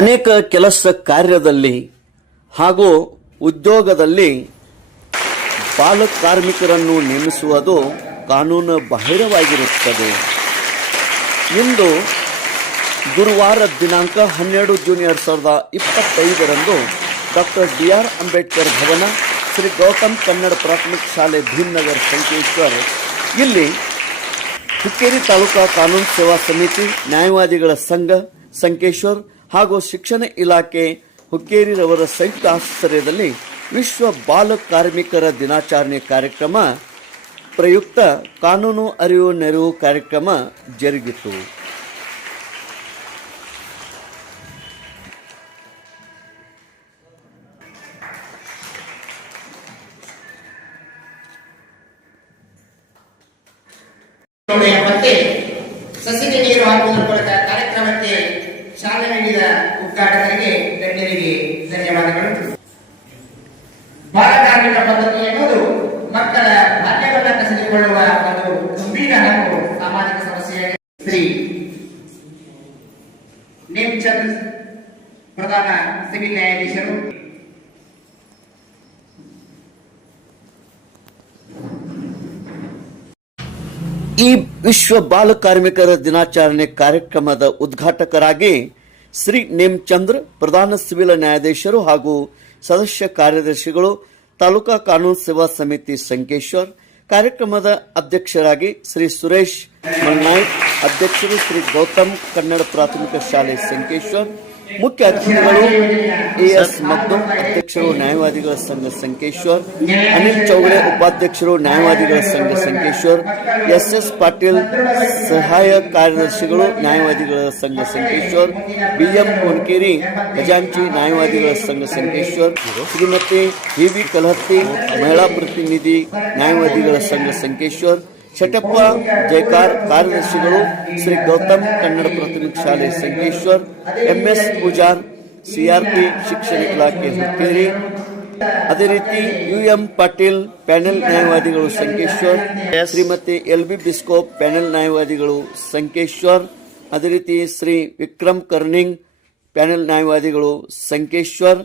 ಅನೇಕ ಕೆಲಸ ಕಾರ್ಯದಲ್ಲಿ ಹಾಗೂ ಉದ್ಯೋಗದಲ್ಲಿ ಬಾಲ ಕಾರ್ಮಿಕರನ್ನು ನೇಮಿಸುವುದು ಕಾನೂನು ಬಾಹಿರವಾಗಿರುತ್ತದೆ. ಇಂದು ಗುರುವಾರ ದಿನಾಂಕ ಹನ್ನೆರಡು ಜೂನ್ ಎರಡು ಸಾವಿರದ ಇಪ್ಪತ್ತೈದರಂದು doctor D R Ambedkar Bhavan Shri Gautam Kannada ಪ್ರಾಥಮಿಕ ಶಾಲೆ ಭೀಮ್ನಗರ್ ಸಂಕೇಶ್ವರ್ ಇಲ್ಲಿ ಹುಕ್ಕೇರಿ ತಾಲೂಕಾ ಕಾನೂನು ಸೇವಾ ಸಮಿತಿ ನ್ಯಾಯವಾದಿಗಳ ಸಂಘ ಸಂಕೇಶ್ವರ್ ಹಾಗೂ ಶಿಕ್ಷಣ ಇಲಾಖೆ ಹುಕ್ಕೇರಿರವರ ಸಂಯುಕ್ತ ಆಶ್ರಯದಲ್ಲಿ ವಿಶ್ವ ಬಾಲ ಕಾರ್ಮಿಕರ ದಿನಾಚರಣೆ ಕಾರ್ಯಕ್ರಮ, ಪ್ರಯುಕ್ತ ಕಾನೂನು ಅರಿವು ನೆರವು ಕಾರ್ಯಕ್ರಮ ಜರುಗಿತು. ಸಸಿಗೆ ನೀರು ಹಾಕುವುದರ ಕಾರ್ಯಕ್ರಮಕ್ಕೆ ಚಾಲನೆ ನೀಡಿದ ಉದ್ಘಾಟಕರಿಗೆ ಗಣ್ಯರಿಗೆ ಧನ್ಯವಾದಗಳು. ಬಾಲ ಕಾರ್ಮಿಕ ಪದ್ಧತಿ ಎನ್ನುವುದು ಮಕ್ಕಳ ಭಾಗ್ಯವನ್ನು ಕಸಿದುಕೊಳ್ಳುವ ಒಂದು ಗಂಭೀರ ಹಾಗೂ ಸಾಮಾಜಿಕ ಸಮಸ್ಯೆಯಾಗಿದೆ. ಶ್ರೀ ನೇಮ್ಚಂದ್ ಪ್ರಧಾನ ಸಿವಿಲ್ ನ್ಯಾಯಾಧೀಶರು ಈ ವಿಶ್ವ ಬಾಲ ಕಾರ್ಮಿಕರ ದಿನಾಚರಣೆ ಕಾರ್ಯಕ್ರಮದ ಉದ್ಘಾಟಕರಾಗಿ ಶ್ರೀ ನೇಮ್ಚಂದ್ರ, ಪ್ರಧಾನ ಸಿವಿಲ್ ನ್ಯಾಯಾಧೀಶರು ಹಾಗೂ ಸದಸ್ಯ ಕಾರ್ಯದರ್ಶಿಗಳು, ತಾಲೂಕಾ ಕಾನೂನು ಸೇವಾ ಸಮಿತಿ ಸಂಕೇಶ್ವರ್, ಕಾರ್ಯಕ್ರಮದ ಅಧ್ಯಕ್ಷರಾಗಿ ಶ್ರೀ ಸುರೇಶ್ ಮಣ್ಣಾಯ್ ಅಧ್ಯಕ್ಷರು ಶ್ರೀ ಗೌತಮ್ ಕನ್ನಡ ಪ್ರಾಥಮಿಕ ಶಾಲೆ ಸಂಕೇಶ್ವರ್ ಮುಖ್ಯ ಅತಿಥಿಗಳು ಎಎಸ್ ಮಗ್ದುಮ್ ಅಧ್ಯಕ್ಷರು ನ್ಯಾಯವಾದಿಗಳ ಸಂಘ ಸಂಕೇಶ್ವರ್ ಅನಿಲ್ ಚೌಗಡೆ ಉಪಾಧ್ಯಕ್ಷರು ನ್ಯಾಯವಾದಿಗಳ ಸಂಘ ಸಂಕೇಶ್ವರ್ ಎಸ್ ಎಸ್ ಪಾಟೀಲ್ ಸಹಾಯ ಕಾರ್ಯದರ್ಶಿಗಳು ನ್ಯಾಯವಾದಿಗಳ ಸಂಘ ಸಂಕೇಶ್ವರ್ ಬಿಎಂ ಕೊನ್ಕೇರಿ ಖಜಾಂಚಿ ನ್ಯಾಯವಾದಿಗಳ ಸಂಘ ಸಂಕೇಶ್ವರ್ ಶ್ರೀಮತಿ ಹಿವಿ ಕಲಹತ್ತಿ ಮಹಿಳಾ ಪ್ರತಿನಿಧಿ ನ್ಯಾಯವಾದಿಗಳ ಸಂಘ ಸಂಕೇಶ್ವರ್ ಶಟಪ್ಪ ಜಯಕಾರ್ ಕಾರ್ಯದರ್ಶಿಗಳು ಶ್ರೀ ಗೌತಮ್ ಕನ್ನಡ ಪ್ರಾಥಮಿಕ ಶಾಲೆ ಸಂಗೇಶ್ವರ್, ಎಂಎಸ್ ಪೂಜಾರ್ ಸಿಆರ್ಪಿ ಶಿಕ್ಷಣ ಇಲಾಖೆ ಹುಕ್ಕೇರಿ. ಅದೇ ರೀತಿ ಯು ಎಂ ಪಾಟೀಲ್, ಪ್ಯಾನೆಲ್ ನ್ಯಾಯವಾದಿಗಳು Sankeshwar Shrimati L B ಬಿಸ್ಕೋಪ್ panel ನ್ಯಾಯವಾದಿಗಳು ಸಂಕೇಶ್ವರ್ ಅದೇ ರೀತಿ ಶ್ರೀ ವಿಕ್ರಮ್ ಕರ್ನಿಂಗ್ ಪ್ಯಾನೆಲ್ ನ್ಯಾಯವಾದಿಗಳು ಸಂಕೇಶ್ವರ್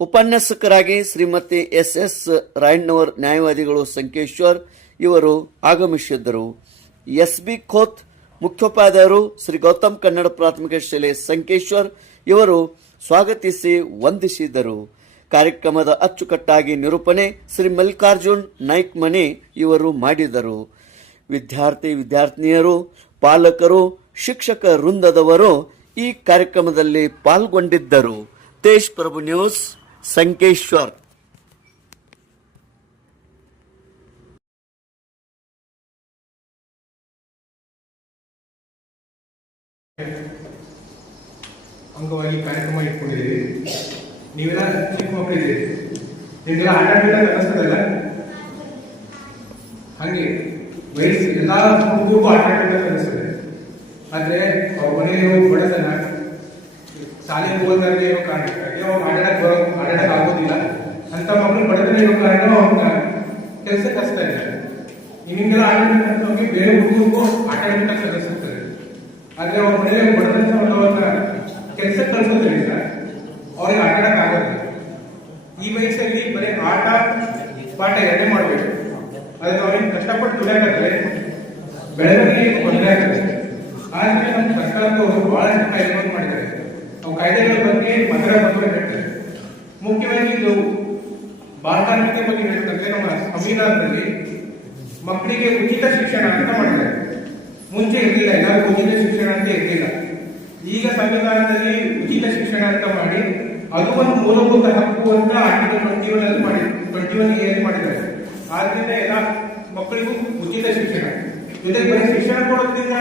ಉಪನ್ಯಾಸಕರಾಗಿ ಶ್ರೀಮತಿ ಎಸ್ ಎಸ್ ರಾಯಣ್ಣವರ್, ನ್ಯಾಯವಾದಿಗಳು ಸಂಕೇಶ್ವರ್ ಇವರು ಆಗಮಿಸಿದ್ದರು. ಎಸ್ ಬಿ ಖೋತ್ ಮುಖ್ಯೋಪಾಧ್ಯಾಯರು ಶ್ರೀ ಗೌತಮ್ ಕನ್ನಡ ಪ್ರಾಥಮಿಕ ಶಾಲೆ ಸಂಕೇಶ್ವರ್ ಇವರು ಸ್ವಾಗತಿಸಿ ವಂದಿಸಿದರು. ಕಾರ್ಯಕ್ರಮದ ಅಚ್ಚುಕಟ್ಟಾಗಿ ನಿರೂಪಣೆ ಶ್ರೀ ಮಲ್ಲಿಕಾರ್ಜುನ್ ನಾಯ್ಕ್ ಮನೆ ಇವರು ಮಾಡಿದರು. ವಿದ್ಯಾರ್ಥಿ ವಿದ್ಯಾರ್ಥಿನಿಯರು, ಪಾಲಕರು, ಶಿಕ್ಷಕ ವೃಂದದವರು ಈ ಕಾರ್ಯಕ್ರಮದಲ್ಲಿ ಪಾಲ್ಗೊಂಡಿದ್ದರು. ತೇಜ್ ಪ್ರಭು ನ್ಯೂಸ್, ಸಂಕೇಶ್ವರ್. ನೀವೆಲ್ಲ ಚಿಕ್ಕ ಮಕ್ಕಳಿದ್ದೀರಿ. ಆಟ ಆಡಲಿಕ್ಕೆ ಅನಿಸ್ತದಲ್ಲ ಹಾಗೆ, ವಯಸ್ಸು, ಎಲ್ಲ ಮಗುಗೂ ಆಟ ಆಡಲಿಕ್ಕೆ ಅನಿಸ್ತದೆ ಆದ್ರೆ, ಅವ್ರ ಮನೆಯವರು ಬಡತನ ಶಾಲೆ ಹೋಗ್ತಾರೆ ಇರೋ ಕಾರಣಕ್ಕಾಗಿ ಅವ್ರು ಆಟಾಡಕ್ ಬರೋ ಆಡಾಡಕ್ ಆಗೋದಿಲ್ಲ. ಅಂತ ಮಕ್ಕಳು ಬಡತನ ಇರೋ ಕಾರಣ ಅವ್ರನ್ನ ಕೆಲಸ ಕಷ್ಟ ಇಲ್ಲ. ನಿಮಗೆಲ್ಲ ಆಟ ಆಡಲಿಕ್ಕೆ ಬೇರೆ ಹುಡುಗರಿಗೂ ಆಟ ಆಡಲಿಕ್ಕೆ ಅನಿಸುತ್ತದೆ ಆದ್ರೆ ಅವ್ರ ಮನೆಯಲ್ಲಿ ಬಡತನ ಕೆಲಸ ಕಳ್ಸೋದ್ರಿಂದ ಅವ್ರಿಗೆ ಆಟ ಆಡಕ್ ಆಗೋದಿಲ್ಲ ಈ ವಯಸ್ಸಲ್ಲಿ ಬರೀ ಆಟ ಪಾಠ ಎರಡೇ ಮಾಡಬೇಕು. ಅದಕ್ಕೆ ಅವ್ರಿಗೆ ಕಷ್ಟಪಟ್ಟು ದುಡಿಯಾಕತ್ತಾರೆ ಬೆಳವಣಿಗೆ ತೊಂದರೆ ಆಗ್ತದೆ? ಆದ್ರೆ ನಮ್ಮ ಸರ್ಕಾರದವರು ಬಹಳಷ್ಟು ಕಾಯ್ದೆಗಳನ್ನು ಮಾಡಿದ್ದಾರೆ. ಅವು ಕಾಯ್ದೆಗಳ ಬಗ್ಗೆ ಮಧುರ ಬಗ್ಗೆ ಹೇಳ್ತಾರೆ. ಮುಖ್ಯವಾಗಿ ಇದು ಬಾಲಕಾರ್ಮಿಕತೆ ಬಗ್ಗೆ ಹೇಳ್ತಂದ್ರೆ ನಮ್ಮ ಸಂವಿಧಾನದಲ್ಲಿ ಮಕ್ಕಳಿಗೆ ಉಚಿತ ಶಿಕ್ಷಣ ಅಂತ ಮಾಡಿದ್ದಾರೆ. ಮುಂಚೆ ಇರಲಿಲ್ಲ, ಎಲ್ಲರಿಗೂ ಉಚಿತ ಶಿಕ್ಷಣ ಅಂತ ಇರಲಿಲ್ಲ. ಈಗ ಸಂವಿಧಾನದಲ್ಲಿ ಉಚಿತ ಶಿಕ್ಷಣ ಅಂತ ಮಾಡಿ, ಅದು ಒಂದು ಮೂಲಭೂತ ಹಕ್ಕು ಅಂತ ಆರ್ಟಿಕಲ್ ಟ್ವೆಂಟಿ ಟ್ವೆಂಟಿ ಒನ್ ಏನ್ ಮಾಡಿದ್ದಾರೆ. ಆದ್ರಿಂದ ಎಲ್ಲ ಮಕ್ಕಳಿಗೂ ಉಚಿತ ಶಿಕ್ಷಣ. ಜೊತೆಗೆ ಬರೀ ಶಿಕ್ಷಣ ಕೊಡೋದ್ರಿಂದ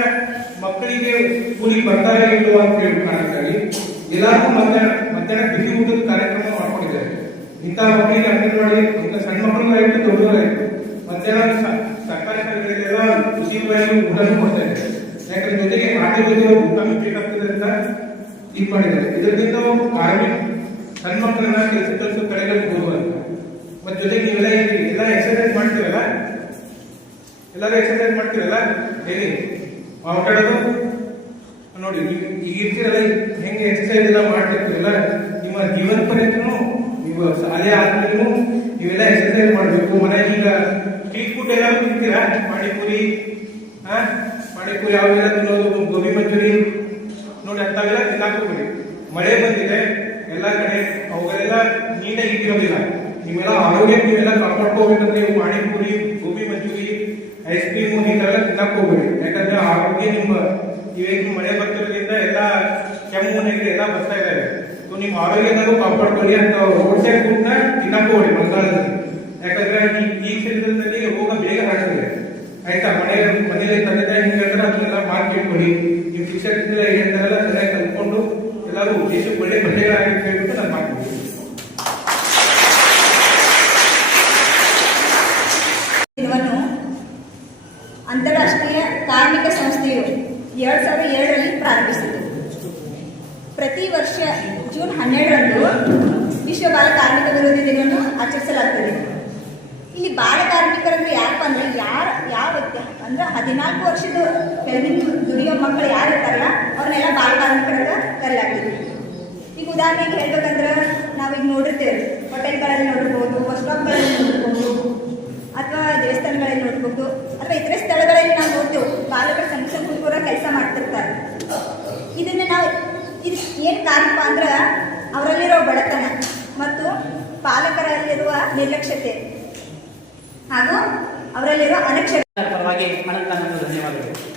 ಮಕ್ಕಳಿಗೆ ಸ್ಕೂಲಿಗೆ ಬರ್ತಾ ಇಲ್ಲ ಅಂತ ಹೇಳಿ ಕಾರಣಕ್ಕಾಗಿ ಎಲ್ಲರಿಗೂ ಮಧ್ಯಾಹ್ನ ಮಧ್ಯಾಹ್ನ ಬಿಸಿ ಊಟದ ಕಾರ್ಯಕ್ರಮ ಮಾಡ್ಕೊಂಡಿದ್ದಾರೆ. ಇಂಥ ಮಕ್ಕಳಿಗೆ ಅಂಗನವಾಡಿ ಅಂತ ಸಣ್ಣ ಮಕ್ಕಳಿಗಾಯ್ತು ದೊಡ್ಡವರಾಯ್ತು ಮಧ್ಯಾಹ್ನ ಸರ್ಕಾರಿ ಖುಷಿ ಬಾಯಿ ಊಟ ಇದ್ದಾರೆ. ಯಾಕಂದ್ರೆ ಜೊತೆಗೆ ಆಟ ಜೊತೆ ಊಟ ಬೇಕಾಗ್ತದೆ ಅಂತ ಇದು ಮಾಡಿದ್ದಾರೆ. ಇದರಿಂದ ಕಾರ್ಮಿಕ ಸಣ್ಣ ಮಕ್ಕಳನ್ನ ಕೆಲಸ ಕೆಲಸ ಕಡೆಗೆ ಹೋಗುವಂತ. ಮತ್ತೆ ಜೊತೆಗೆ ನೀವೆಲ್ಲ ಎಲ್ಲ ಎಕ್ಸರ್ಸೈಸ್ ಮಾಡ್ತೀರಲ್ಲ? ಎಲ್ಲರೂ ಎಕ್ಸರ್ಸೈಸ್ ಮಾಡ್ತೀರಲ್ಲ? ಹೇಳಿ. ಮಾತಾಡೋದು ನೋಡಿ, ಈಗ ಇರ್ತೀರಲ್ಲ ಹೆಂಗೆ ಎಕ್ಸರ್ಸೈಸ್ ಎಲ್ಲ ಮಾಡ್ತಿರ್ತೀರಲ್ಲ ನಿಮ್ಮ ಜೀವನ ಪರ್ಯಂತನೂ, ನೀವು ಶಾಲೆ ಆದ್ಮೇಲೂ ನೀವೆಲ್ಲ ಎಕ್ಸರ್ಸೈಸ್ ಮಾಡಬೇಕು. ಮನೆ ಈಗ ಸ್ಟ್ರೀಟ್ ಫುಡ್ ಎಲ್ಲ ತಿಂತೀರಾ? ಪಾನಿಪುರಿ ಹಾ ಪಾನಿಪುರಿ ಯಾವೆಲ್ಲ ತಿನ್ನೋದು? ಗೋಬಿ ಮಂಚೂರಿ. ನೋಡಿ ಅಂತಾವೆಲ್ಲ ತಿನ್ನಾಕೋಬೇಡಿ ಮಳೆ ಬಂದಿದೆ, ಎಲ್ಲ ಕಡೆ ಇಟ್ಟಿರೋದಿಲ್ಲ ನಿಮ್ಮೆಲ್ಲ ಆರೋಗ್ಯ ನೀವೆಲ್ಲ ಕಾಪಾಡ್ಕೋಬೇಕಂದ್ರೆ ನೀವು ಪಾನಿಪುರಿ ಗೋಬಿ ಮಂಚೂರಿ ಐಸ್ ಕ್ರೀಮು ಇಂಥವೆಲ್ಲ ತಿನ್ನಕ್ ಹೋಗ್ಬೇಡಿ ಯಾಕಂದ್ರೆ ಆರೋಗ್ಯ ನಿಮ್ಮ ಇವೇನು ಮಳೆ ಬರ್ತಿರೋದ್ರಿಂದ ಎಲ್ಲ ಕೆಮ್ಮು ನೆಗಡಿ ಎಲ್ಲ ಬರ್ತಾ ಇದಾವೆ ಸೊ ನಿಮ್ಮ ಆರೋಗ್ಯನಾಗೂ ಕಾಪಾಡ್ಕೊಳ್ಳಿ ಅಂತ ರೋಡ್ ಸೈಡ್ ಫುಡ್ನ ತಿನ್ನಕ್ ಹೋಗ್ಬೇಡಿ ಮಳೆಗಾಲದಲ್ಲಿ ಯಾಕಂದ್ರೆ ಈ- ಈ ಕ್ಷೇತ್ರದಲ್ಲಿ ರೋಗ ಬೇಗ ಹರಡ್ತದೆ ಆಯ್ತಾ ಮನೆ ಮನೇಲಿ ತಂದೆ ತಾಯಿ ಹಿಂಗೆ ಹೇಳ್ತಾರೆ ಅದನ್ನೆಲ್ಲ ಮಾರ್ಕೆಟ್ ಕೊಡಿ ನೀವು ಶಿಕ್ಷಕರಿಂದ ಹೇಳ್ತಾರಲ್ಲ ಸರಿಯಾಗಿ ಕಲ್ತ್ಕೊಂಡು ಎಲ್ಲರೂ ದೇಶಕ್ಕೆ ಒಳ್ಳೆ ಪ್ರಜೆಗಳಾಗಿ ಹೇಳ್ಬಿಟ್ಟು ನಾನು ಮಾಡ್ತೀನಿ ದಿನವನ್ನು ಅಂತಾರಾಷ್ಟ್ರೀಯ ಕಾರ್ಮಿಕ ಸಂಸ್ಥೆಯು ಎರಡು ಸಾವಿರದ ಏಳರಲ್ಲಿ ಪ್ರಾರಂಭಿಸಿತು. ಪ್ರತಿ ವರ್ಷ ಜೂನ್ ಹನ್ನೆರಡರಂದು ವಿಶ್ವ ಬಾಲ ಕಾರ್ಮಿಕ ವಿರೋಧಿ ದಿನವನ್ನು ಆಚರಿಸಲಾಗುತ್ತದೆ. ಇಲ್ಲಿ ಬಾಲ ಕಾರ್ಮಿಕರಂದ್ರೆ ಯಾರಪ್ಪ ಅಂದ್ರೆ ಯಾರು, ಯಾವ ವ್ಯಕ್ತಿ? ಅಂದ್ರೆ ಹದಿನಾಲ್ಕು ವರ್ಷದ ಕೆಳಗಿನ ದುಡಿಯೋ ಮಕ್ಕಳು ಯಾರು ಇರ್ತಾರಲ್ಲ, ಅವ್ರನ್ನೆಲ್ಲ ಬಾಲ ಕಾರ್ಮಿಕರಂತ ಕರೆಯಲಾಗ್ತದೆ. ಈಗ ಉದಾಹರಣೆಗೆ ಹೇಳ್ಬೇಕಂದ್ರೆ ನಾವೀಗ ನೋಡಿರ್ತೇವೆ. ಹೋಟೆಲ್ಗಳಲ್ಲಿ ನೋಡಿರ್ಬೋದು, ಬಸ್ ಸ್ಟಾಪ್ಗಳಲ್ಲಿ ನೋಡಿರ್ಬೋದು ಅಥವಾ ದೇವಸ್ಥಾನಗಳಲ್ಲಿ ನೋಡ್ಬೋದು ಅಥವಾ ಇತರೆ ಸ್ಥಳಗಳಲ್ಲಿ ನಾವು ನೋಡ್ತೇವೆ, ಬಾಲಕರ ಸಂಘ ಕೂಡ ಕೆಲಸ ಮಾಡ್ತಿರ್ತಾರೆ. ಇದನ್ನ ನಾವು ಇದು ಏನು ಕಾರಣಪ್ಪ ಅಂದ್ರೆ ಅವರಲ್ಲಿರೋ ಬಡತನ ಮತ್ತು ಪಾಲಕರಲ್ಲಿರುವ ನಿರ್ಲಕ್ಷ್ಯತೆ ಹಾಗೂ ಅವರಲ್ಲಿರುವ ಅನಕ್ಷರ ಪರವಾಗಿ ಧನ್ಯವಾದಗಳು.